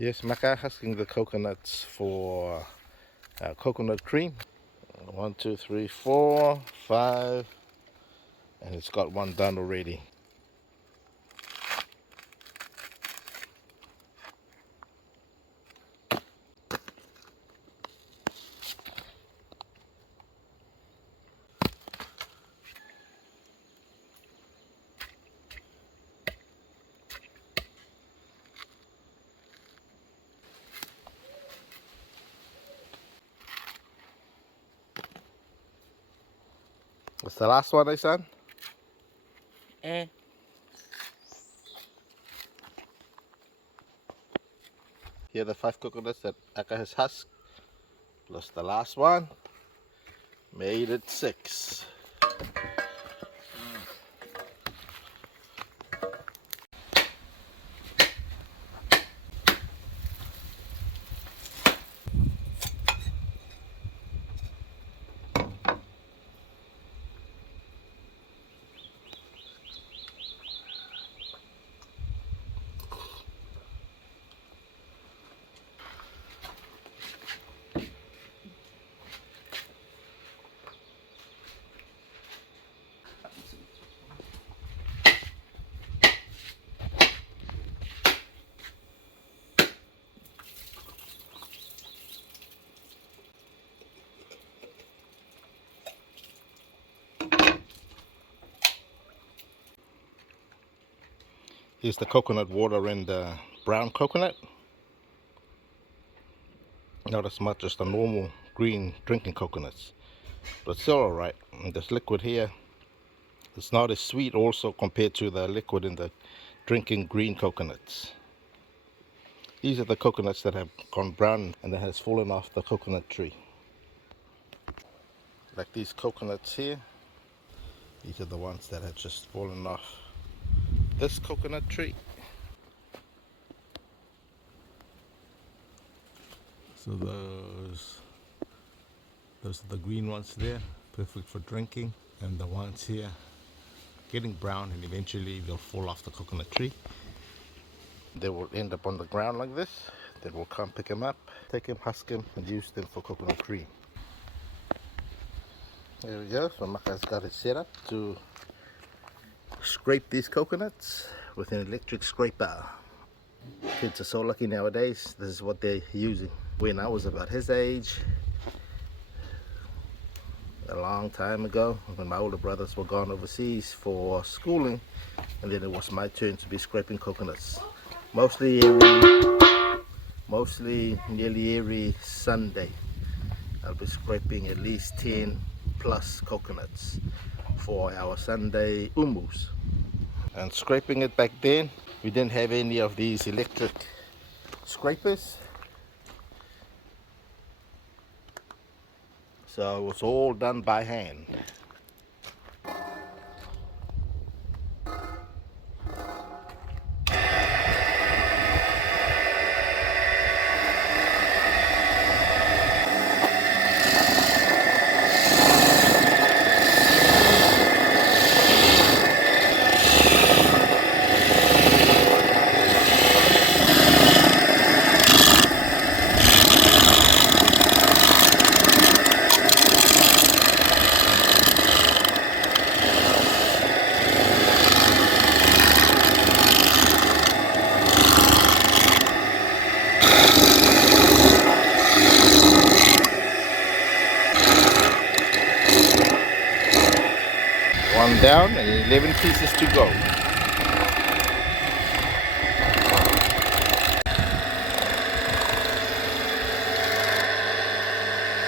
Yes, Maka husking the coconuts for coconut cream. 1, 2, 3, 4, 5, and it's got one done already. What's the last one, son? Here are the 5 coconuts that Aka has husked, plus the last one, made it 6. Here's the coconut water and the brown coconut. Not as much as the normal green drinking coconuts, but still alright. This liquid here, it's not as sweet also compared to the liquid in the drinking green coconuts. These are the coconuts that have gone brown and that has fallen off the coconut tree. Like these coconuts here, these are the ones that have just fallen off this coconut tree. So those are the green ones there, perfect for drinking, and the ones here getting brown, and eventually they'll fall off the coconut tree. They will end up on the ground like this. Then we'll come pick them up, take them, husk them, and use them for coconut cream. There we go. So Maka's got it set up to scrape these coconuts with an electric scraper. Kids are so lucky nowadays. This is what they're using. When I was about his age, a long time ago, when my older brothers were gone overseas for schooling, and then it was my turn to be scraping coconuts. Mostly nearly every Sunday, I'll be scraping at least 10 plus coconuts for our Sunday umus. And scraping it back then, we didn't have any of these electric scrapers, so it was all done by hand. One down and 11 pieces to go.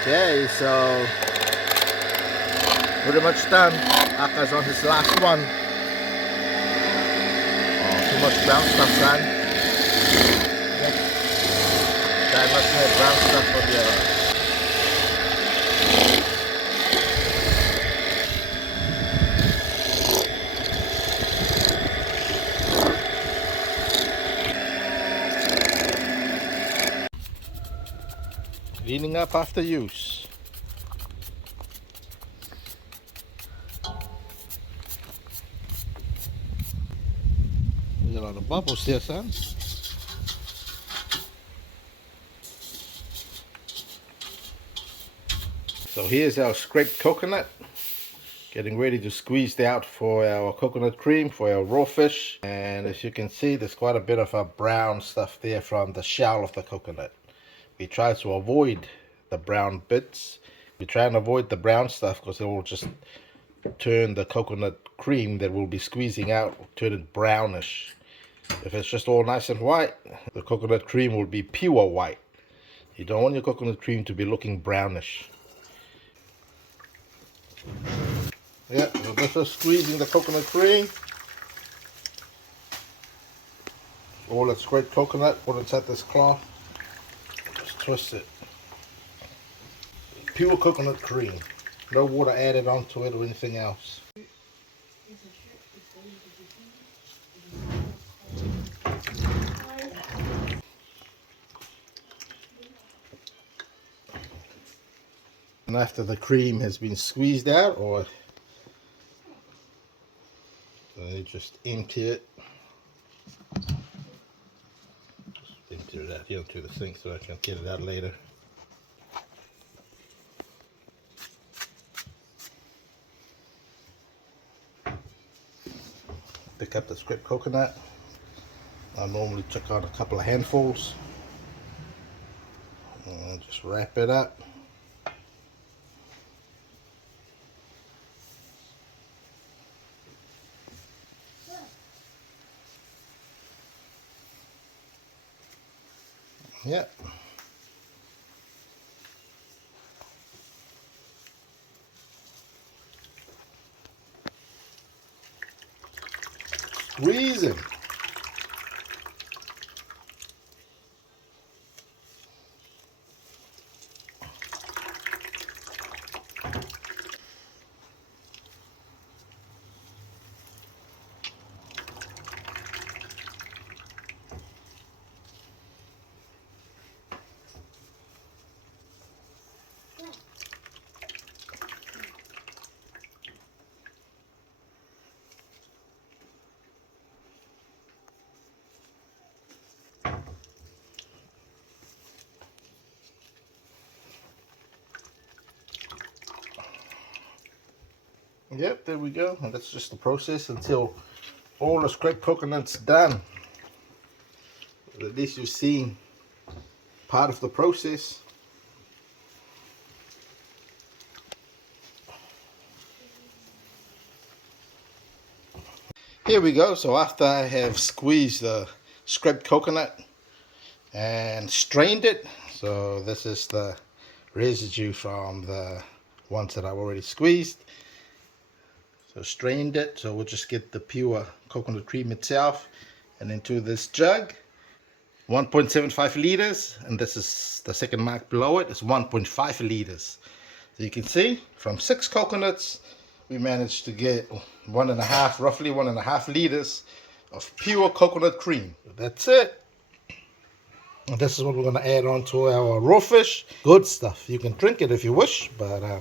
Okay, so pretty much done. Aka's on his last one. Oh, too much brown stuff, son. That much more brown stuff for the cleaning up after use. There's a lot of bubbles here, son. So here's our scraped coconut. Getting ready to squeeze it out for our coconut cream, for our raw fish. And as you can see, there's quite a bit of brown stuff there from the shell of the coconut. We try to avoid the brown bits. We try and avoid the brown stuff because it will just turn the coconut cream that we'll be squeezing out, turn it brownish. If it's just all nice and white, the coconut cream will be pure white. You don't want your coconut cream to be looking brownish. Yeah, so this is squeezing the coconut cream. All that scraped coconut, put inside this cloth. Just twist it. Pure coconut cream. No water added onto it or anything else. And after the cream has been squeezed out, or you just empty it. Just empty it out here into the sink so I can get it out later. Pick up the scraped coconut. I normally check out a couple of handfuls and just wrap it up. Yep. Squeeze it. Yep, there we go. And that's just the process until all the scraped coconut's done. At least you've seen part of the process. Here we go. So after I have squeezed the scraped coconut and strained it, so this is the residue from the ones that I've already squeezed. So strained it, so we'll just get the pure coconut cream itself, and into this jug, 1.75 liters, and this is the second mark below it, it's 1.5 liters. So you can see from 6 coconuts we managed to get roughly 1.5 liters of pure coconut cream. That's it. And this is what we're going to add on to our raw fish. Good stuff. You can drink it if you wish, but